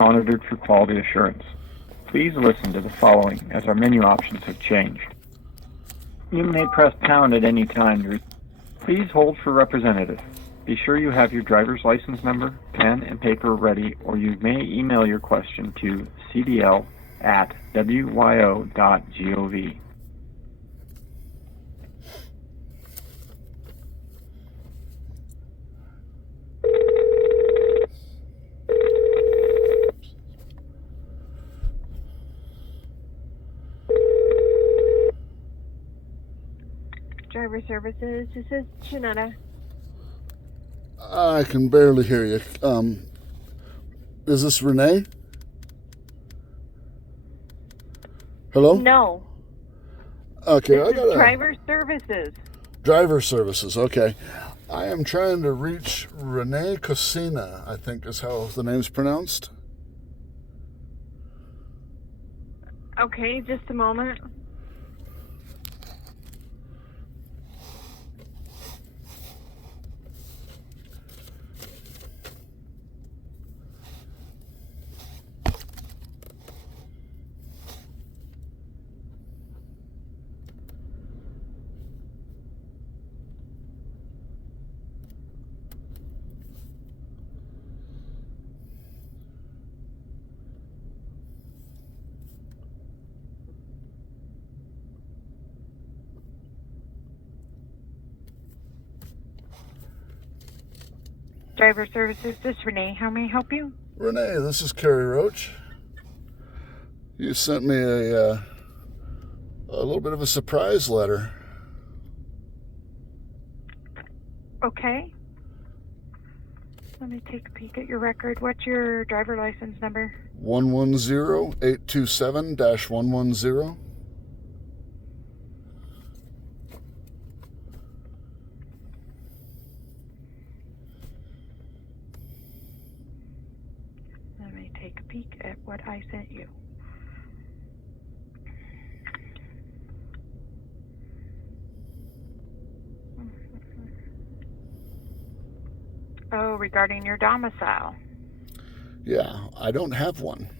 monitored for quality assurance. Please listen to the following as our menu options have changed. You may press pound at any time. Please hold for representative. Be sure you have your driver's license number, pen, and paper ready, or you may email your question to cdl@wyo.gov. Driver Services, this is Janetta. I can barely hear you. Is this Renee? Hello? No. Okay, This I got is Driver Services. Driver Services. Okay, I am trying to reach Renee Korina, I think is how the name's pronounced. Okay, just a moment. Driver Services, this is Renee. How may I help you? Renee, this is Carrie Roach. You sent me a little bit of a surprise letter. Okay. Let me take a peek at your record. What's your driver license number? 110827-110. Let me take a peek at what I sent you. Oh, regarding your domicile. Yeah, I don't have one.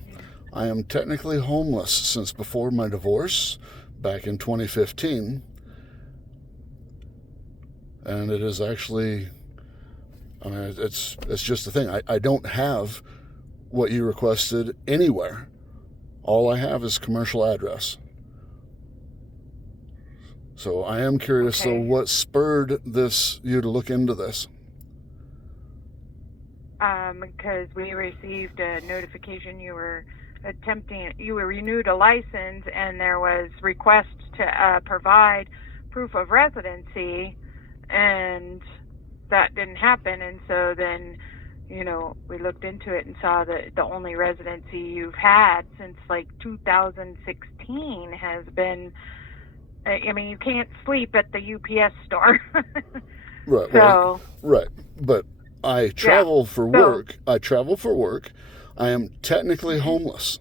I am technically homeless since before my divorce back in 2015. And it is actually, I mean, it's just the thing. I don't have what you requested anywhere. All I have is commercial address. So I am curious, Okay. though, what spurred you to look into this? Because we received a notification you renewed a license, and there was request to provide proof of residency, and that didn't happen. And so then, we looked into it and saw that the only residency you've had since like 2016 has been, I mean, you can't sleep at the UPS store. Right. So, well, right. But I travel for work. I travel for work. I am technically homeless.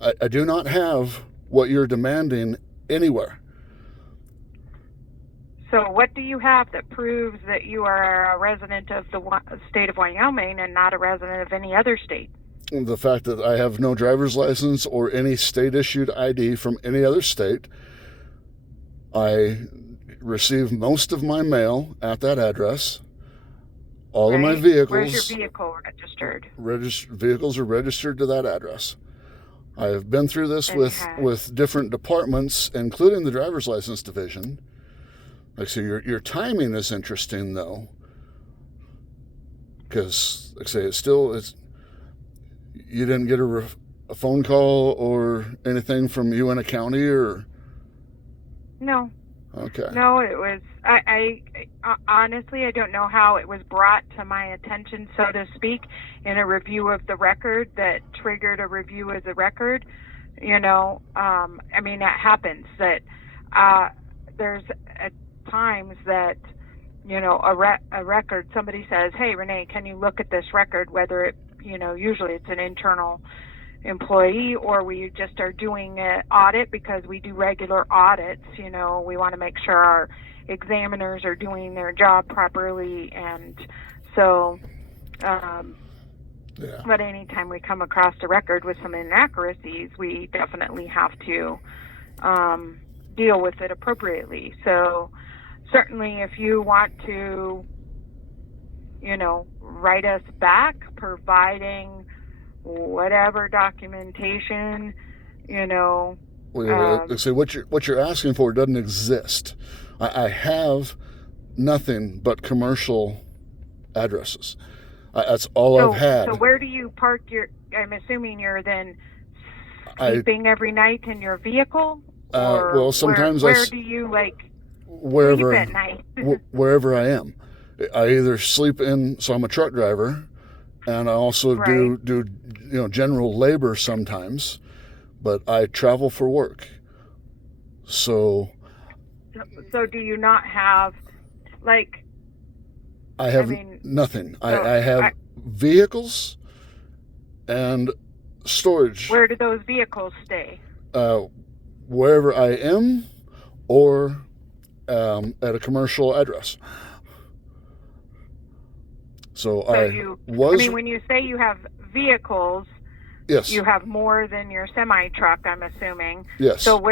I do not have what you're demanding anywhere. So what do you have that proves that you are a resident of the state of Wyoming and not a resident of any other state? The fact that I have no driver's license or any state-issued ID from any other state. I receive most of my mail at that address. All of my vehicles. Where's your vehicle registered? Vehicles are registered to that address. I have been through this with different departments, including the driver's license division. Like, so your timing is interesting, though, because, like I say, you didn't get a phone call or anything from Uena County, or? No. Okay. No, it was, I honestly, I don't know how it was brought to my attention, so to speak, in a review of the record that triggered a review of the record. I mean, that happens, that there's times that, a record, somebody says, hey, Renee, can you look at this record, whether it, usually it's an internal employee, or we just are doing an audit because we do regular audits. We want to make sure our examiners are doing their job properly, and so Yeah. But anytime we come across a record with some inaccuracies, we definitely have to deal with it appropriately. So certainly if you want to, write us back providing whatever documentation, So what you're asking for doesn't exist. I have nothing but commercial addresses. That's all I've had. So where do you park I'm assuming you're then sleeping every night in your vehicle? Or well, sometimes where do you wherever sleep at night? wherever I am. I either sleep in, so I'm a truck driver, and I also do general labor sometimes, but I travel for work. So do you not have I have nothing. I have vehicles and storage. Where do those vehicles stay? Wherever I am, or at a commercial address. So when you say you have vehicles, yes, you have more than your semi-truck, I'm assuming. Yes. So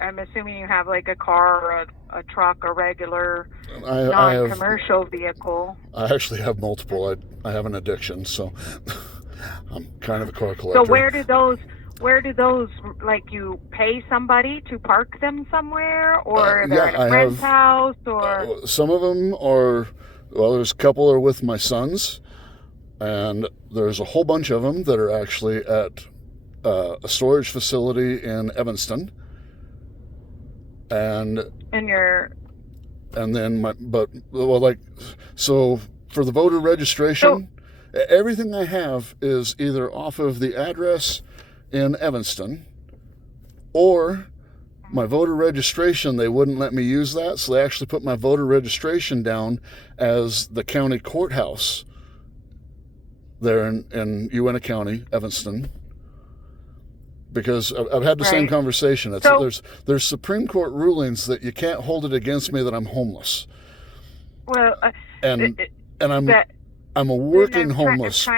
I'm assuming you have like a car or a truck, a regular non-commercial vehicle. I actually have multiple. I have an addiction, so I'm kind of a car collector. So where do those you pay somebody to park them somewhere, or they're at a friend's house, or some of them are. Well, there's a couple are with my sons, and there's a whole bunch of them that are actually at a storage facility in Evanston. And so for the voter registration, everything I have is either off of the address in Evanston, or my voter registration, they wouldn't let me use that, so they actually put my voter registration down as the county courthouse there in Uena County, Evanston, because I've had the same conversation. There's Supreme Court rulings that you can't hold it against me that I'm homeless. Well, and I'm a working homeless.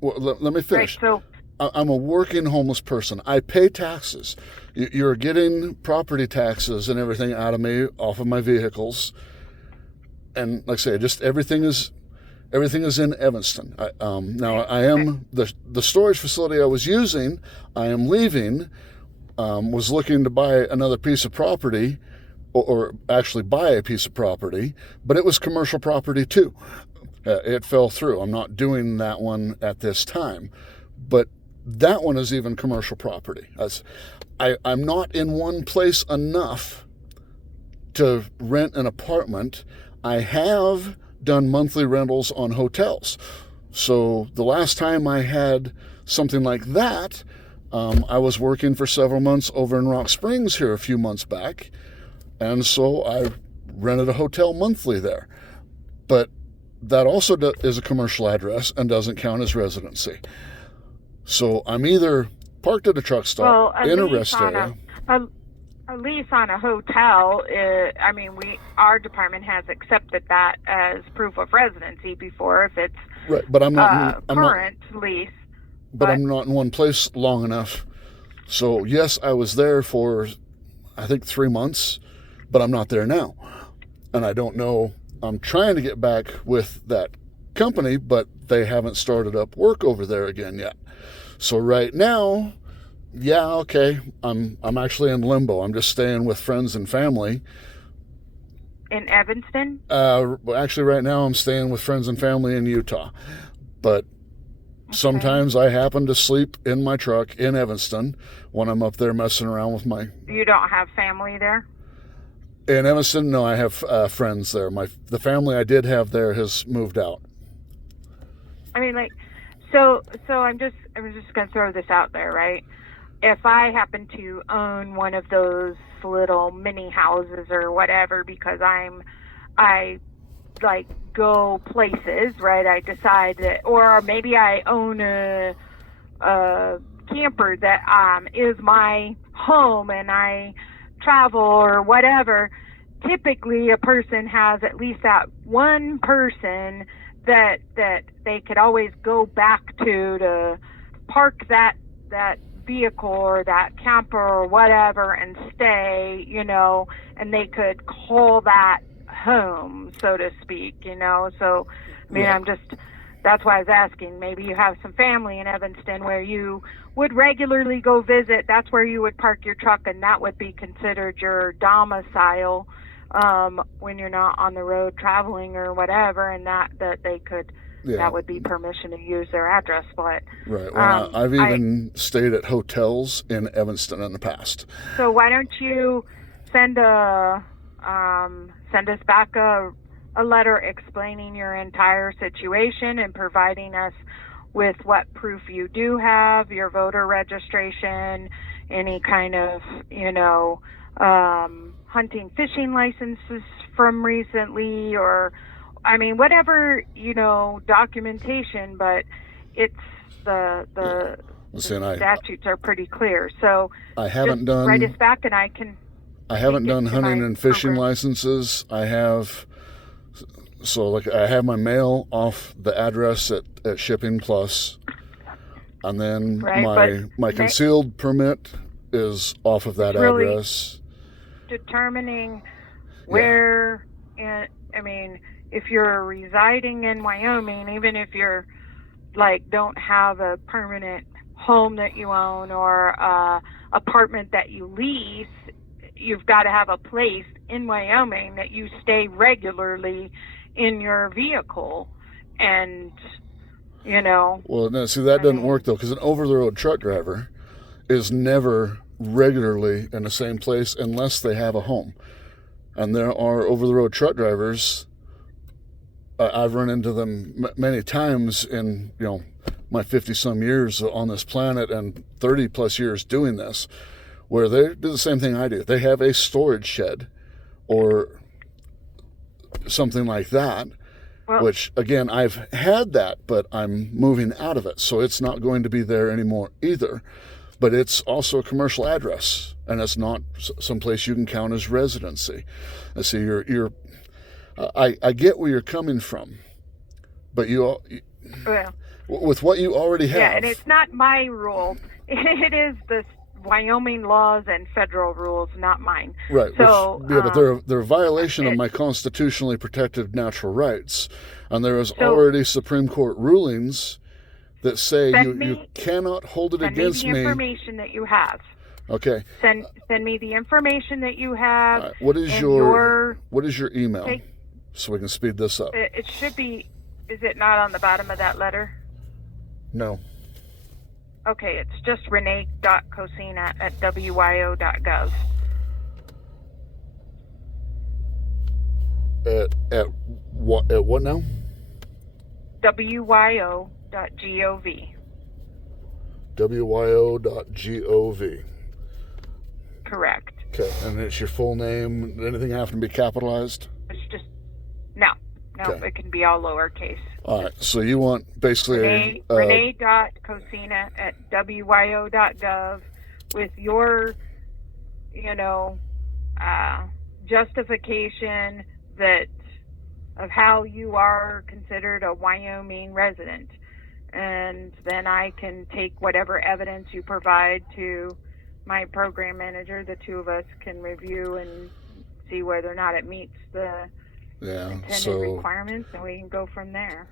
Well, let me finish. Right, so I'm a working homeless person. I pay taxes. You're getting property taxes and everything out of me off of my vehicles. And like I say, just everything is in Evanston. Now I am the storage facility I was using. I am leaving. Was looking to buy another piece of property, or actually buy a piece of property, but it was commercial property too. It fell through. I'm not doing that one at this time, but that one is even commercial property. I'm not in one place enough to rent an apartment. I have done monthly rentals on hotels. So the last time I had something like that, I was working for several months over in Rock Springs here a few months back. And so I rented a hotel monthly there. But that also is a commercial address and doesn't count as residency. So I'm either parked at a truck stop, in a rest area. A lease on a hotel, our department has accepted that as proof of residency before if it's right. But I'm not lease. But I'm not in one place long enough. So yes, I was there for I think 3 months, but I'm not there now, and I don't know. I'm trying to get back with that company, but they haven't started up work over there again yet. So right now, I'm actually in limbo. I'm just staying with friends and family. In Evanston? Actually, right now I'm staying with friends and family in Utah. But sometimes I happen to sleep in my truck in Evanston when I'm up there messing around with my... You don't have family there? In Evanston, no, I have friends there. The family I did have there has moved out. So I'm just going to throw this out there, right? If I happen to own one of those little mini houses or whatever, because I go places, right? I decide that, or maybe I own a camper that is my home and I travel or whatever. Typically, a person has at least that one person that they could always go back to park that vehicle or that camper or whatever and stay, and they could call that home, so to speak, So, I mean, Yeah. that's why I was asking. Maybe you have some family in Evanston where you would regularly go visit. That's where you would park your truck, and that would be considered your domicile when you're not on the road traveling or whatever, and that they could. Yeah. That would be permission to use their address, but Right. Well, I've even stayed at hotels in Evanston in the past. So why don't you send us back a letter explaining your entire situation and providing us with what proof you do have, your voter registration, any kind of, hunting, fishing licenses from recently, or, I mean, whatever, documentation, but it's the statutes are pretty clear. So I haven't done. Write us back, and I haven't done hunting and fishing program. licenses. I have. So, like, I have my mail off the address at Shipping Plus, and then my concealed permit is off of that address. Determining where, if you're residing in Wyoming, even if you're don't have a permanent home that you own or apartment that you lease, you've got to have a place in Wyoming that you stay regularly in your vehicle, and Well, no, see, that doesn't work though, because an over-the-road truck driver is never regularly in the same place unless they have a home. And there are over-the-road truck drivers. I've run into them many times in my 50-some years on this planet and 30-plus years doing this, where they do the same thing I do. They have a storage shed or something like that, which, again, I've had that, but I'm moving out of it, so it's not going to be there anymore either. But it's also a commercial address, and it's not someplace you can count as residency. And so I get where you're coming from, but with what you already have. Yeah, and it's not my rule. It is the Wyoming laws and federal rules, not mine. Right. So, but they're a violation of my constitutionally protected natural rights, and there is already Supreme Court rulings that say you cannot hold it against me. Send me the information that you have. Okay. Send me the information that you have. Right. What is your email? So we can speed this up. It should be. Is it not on the bottom of that letter? No. Okay, it's just renee.cosina@wyo.gov. At what now? wyo.gov. wyo.gov. Correct. Okay, and it's your full name. Anything have to be capitalized? It's just no, Okay. It can be all lowercase. All right, so you want basically Renee.cosina@wyo.gov with your, justification of how you are considered a Wyoming resident, and then I can take whatever evidence you provide to my program manager. The two of us can review and see whether or not it meets the intended requirements, and we can go from there.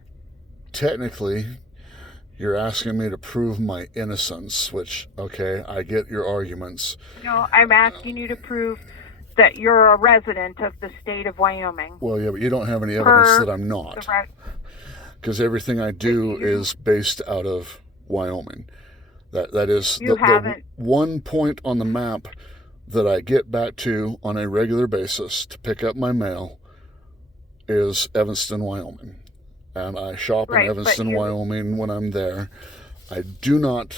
Technically, you're asking me to prove my innocence, which, okay, I get your arguments. No, I'm asking you to prove that you're a resident of the state of Wyoming. Well, yeah, but you don't have any evidence that I'm not. Because everything I do is based out of Wyoming. That is the one point on the map that I get back to on a regular basis to pick up my mail is Evanston, Wyoming. And I shop in Evanston, Wyoming when I'm there. I do not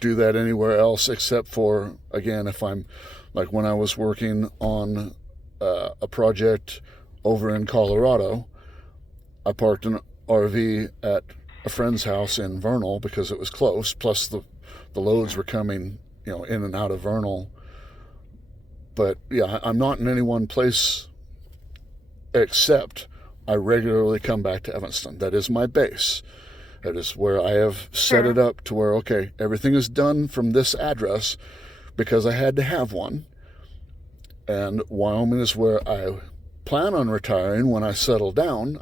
do that anywhere else except for, again, if I'm, like when I was working on a project over in Colorado, I parked an RV at a friend's house in Vernal because it was close, plus the loads were coming, in and out of Vernal. But yeah, I'm not in any one place except I regularly come back to Evanston. That is my base. That is where I have set it up to where, okay, everything is done from this address because I had to have one. And Wyoming is where I plan on retiring when I settle down.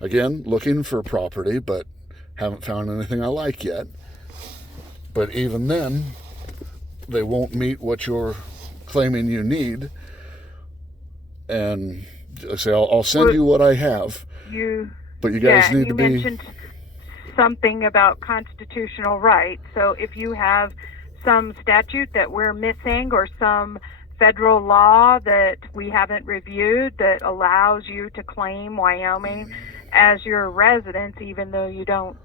Again, looking for property, but haven't found anything I like yet. But even then, they won't meet what you're claiming you need. And I say, I'll send you what I have. But you guys need to be... You mentioned something about constitutional rights. So if you have some statute that we're missing or some federal law that we haven't reviewed that allows you to claim Wyoming as your residence, even though you don't.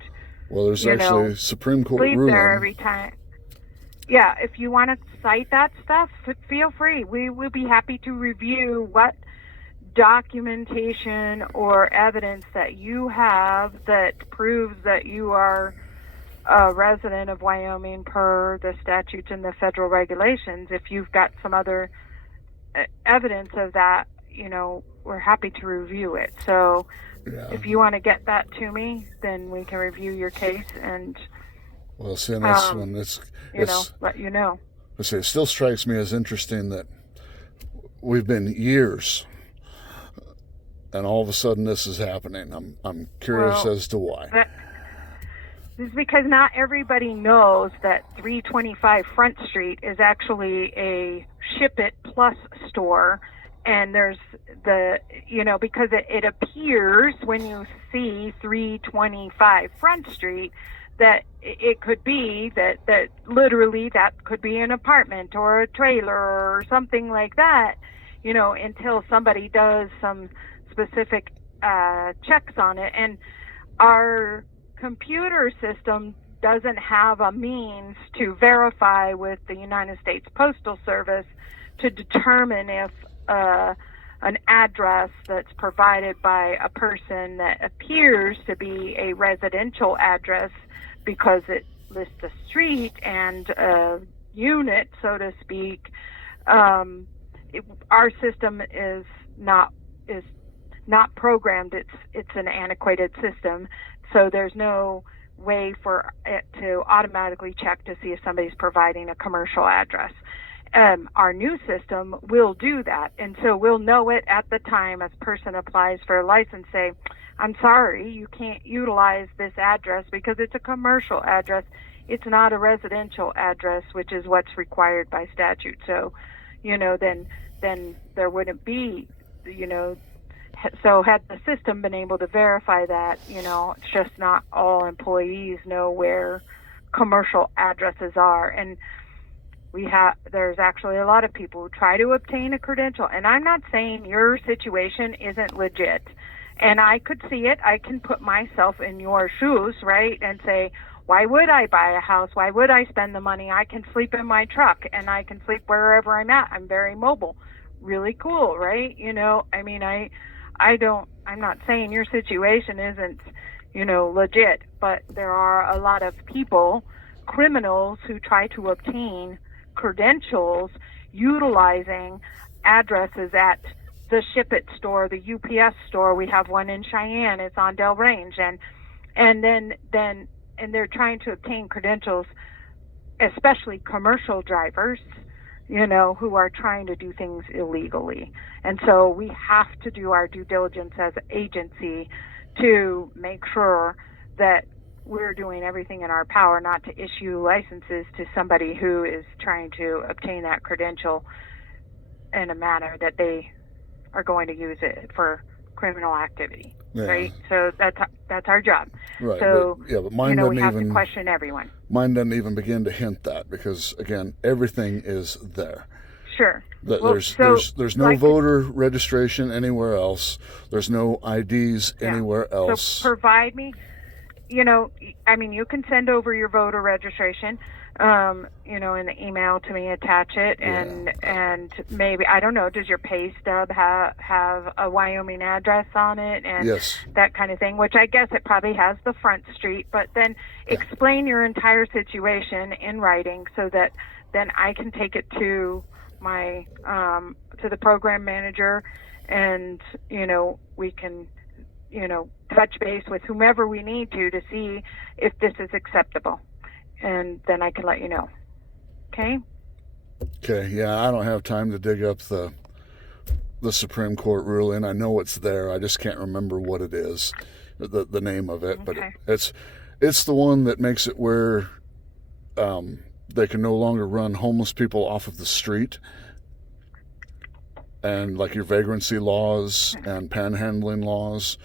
Well, there's actually a Supreme Court sleep ruling. There every time. Yeah, if you want to cite that stuff, feel free. We will be happy to review what documentation or evidence that you have that proves that you are a resident of Wyoming per the statutes and the federal regulations. If you've got some other evidence of that, we're happy to review it. So if you want to get that to me, then we can review your case and well, see, and that's when let you know. Let's say it still strikes me as interesting that we've been years and all of a sudden this is happening. I'm curious as to why. This is because not everybody knows that 325 Front Street is actually a Ship It Plus store. And there's because it appears when you see 325 Front Street that it could be that literally that could be an apartment or a trailer or something like that, until somebody does some specific checks on it. And our computer system doesn't have a means to verify with the United States Postal Service to determine if an address that's provided by a person that appears to be a residential address because it lists a street and a unit, so to speak. Our system is not programmed. It's an antiquated system, so there's no way for it to automatically check to see if somebody's providing a commercial address. Our new system will do that, and so we'll know it at the time a person applies for a license. Say, I'm sorry, you can't utilize this address because it's a commercial address. It's not a residential address, which is what's required by statute. So, then there wouldn't be, so had the system been able to verify that, it's just not all employees know where commercial addresses are. And there's actually a lot of people who try to obtain a credential. And I'm not saying your situation isn't legit. And I could see it. I can put myself in your shoes, right? And say, why would I buy a house? Why would I spend the money? I can sleep in my truck and I can sleep wherever I'm at. I'm very mobile. Really cool, right? I'm not saying your situation isn't, legit, but there are a lot of people, criminals, who try to obtain credentials utilizing addresses at the Ship It store, the UPS store. We have one in Cheyenne. It's on Del Range, and then they're trying to obtain credentials, especially commercial drivers, who are trying to do things illegally. And so we have to do our due diligence as an agency to make sure that we're doing everything in our power not to issue licenses to somebody who is trying to obtain that credential in a manner that they are going to use it for criminal activity, right? So that's our job. Right. So but mine doesn't we have to question everyone. Mine doesn't even begin to hint that because again, everything is there. Sure. There's no voter registration anywhere else. There's no IDs anywhere else. So provide me. You can send over your voter registration, in the email to me, attach it, and maybe, I don't know, does your pay stub have a Wyoming address on it and yes, that kind of thing, which I guess it probably has the Front Street, but then explain your entire situation in writing so that then I can take it to my, to the program manager and, we can touch base with whomever we need to see if this is acceptable. And then I can let you know. Okay? Okay, yeah, I don't have time to dig up the Supreme Court ruling. I know it's there. I just can't remember what it is, the name of it. Okay. But it's the one that makes it where they can no longer run homeless people off of the street, and like your vagrancy laws and panhandling laws.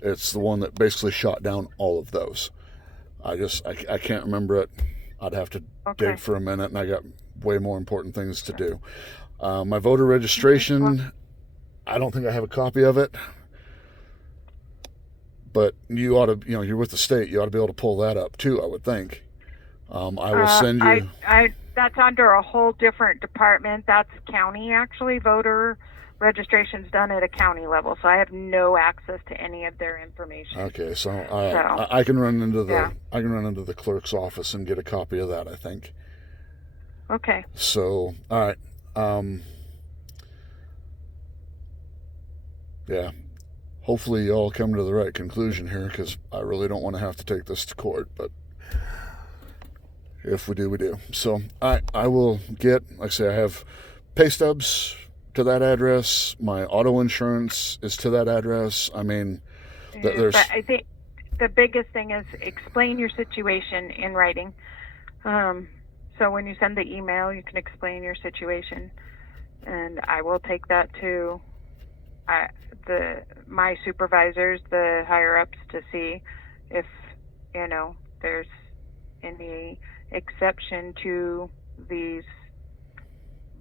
It's the one that basically shot down all of those. I can't remember it. I'd have to dig for a minute, and I got way more important things to do. My voter registration, I don't think I have a copy of it, but you ought to, you're with the state, you ought to be able to pull that up too, I would think. I will send you. That's under a whole different department. That's county, actually. Voter registration's done at a county level, so I have no access to any of their information. Okay, so I can run into the clerk's office and get a copy of that, I think. Okay. So, all right. Yeah. Hopefully you all come to the right conclusion here, because I really don't want to have to take this to court, but if we do, we do. So I will get, like I say, I have pay stubs to that address. My auto insurance is to that address. I mean, there's... But I think the biggest thing is explain your situation in writing. So when you send the email, you can explain your situation, and I will take that to my supervisors, the higher ups, to see if there's any exception to these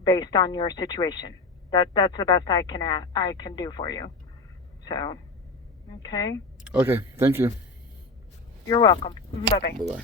based on your situation. That's the best I can do for you. So, okay. Okay, thank you. You're welcome. Bye-bye. Bye-bye.